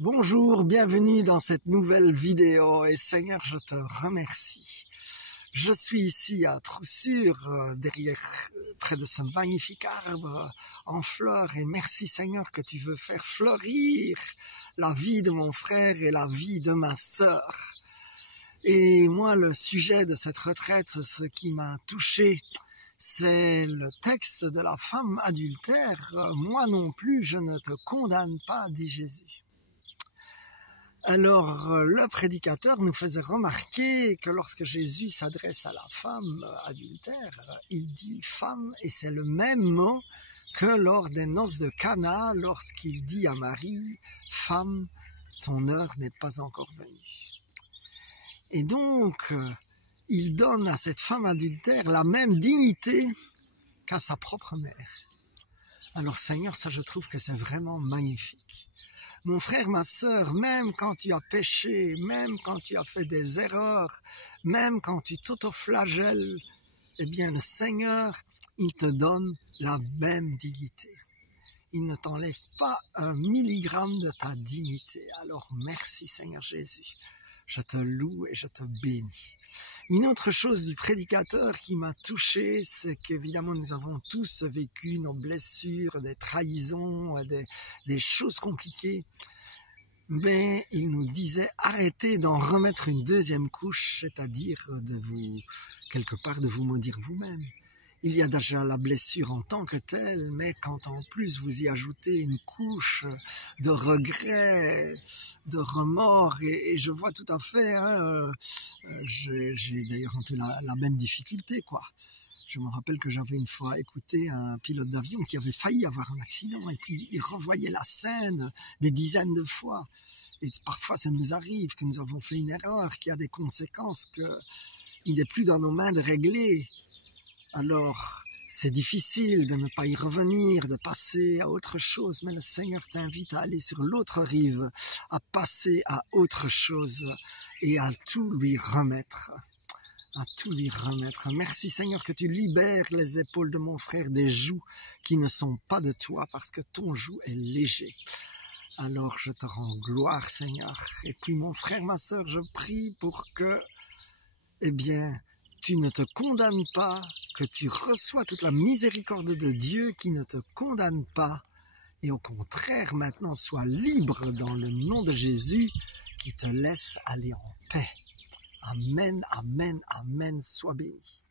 Bonjour, bienvenue dans cette nouvelle vidéo et Seigneur, je te remercie. Je suis ici à Troussure, près de ce magnifique arbre en fleurs et merci Seigneur que tu veux faire fleurir la vie de mon frère et la vie de ma sœur. Et moi, le sujet de cette retraite, ce qui m'a touché, c'est le texte de la femme adultère. Moi non plus, je ne te condamne pas, dit Jésus. Alors, le prédicateur nous faisait remarquer que lorsque Jésus s'adresse à la femme adultère, il dit « femme » et c'est le même mot que lors des noces de Cana, lorsqu'il dit à Marie « femme, ton heure n'est pas encore venue ». Et donc, il donne à cette femme adultère la même dignité qu'à sa propre mère. Alors Seigneur, ça je trouve que c'est vraiment magnifique. Mon frère, ma sœur, même quand tu as péché, même quand tu as fait des erreurs, même quand tu t'autoflagelles, eh bien le Seigneur, il te donne la même dignité. Il ne t'enlève pas 1 milligramme de ta dignité. Alors merci Seigneur Jésus. Je te loue et je te bénis. Une autre chose du prédicateur qui m'a touché, c'est qu'évidemment nous avons tous vécu nos blessures, des trahisons, des choses compliquées. Mais il nous disait arrêtez d'en remettre une deuxième couche, c'est-à-dire quelque part de vous maudire vous-même. Il y a déjà la blessure en tant que telle, mais quand en plus vous y ajoutez une couche de regret, de remords, et je vois tout à fait, j'ai d'ailleurs un peu la même difficulté, quoi. Je me rappelle que j'avais une fois écouté un pilote d'avion qui avait failli avoir un accident, et puis il revoyait la scène des dizaines de fois. Et parfois ça nous arrive que nous avons fait une erreur qui a des conséquences qu'il n'est plus dans nos mains de régler. Alors, c'est difficile de ne pas y revenir, de passer à autre chose, mais le Seigneur t'invite à aller sur l'autre rive, à passer à autre chose et à tout lui remettre. À tout lui remettre. Merci Seigneur que tu libères les épaules de mon frère des jougs qui ne sont pas de toi parce que ton joug est léger. Alors je te rends gloire Seigneur. Et puis mon frère, ma sœur, je prie pour que, tu ne te condamnes pas, que tu reçois toute la miséricorde de Dieu qui ne te condamne pas, et au contraire maintenant sois libre dans le nom de Jésus qui te laisse aller en paix. Amen, amen, amen, sois béni.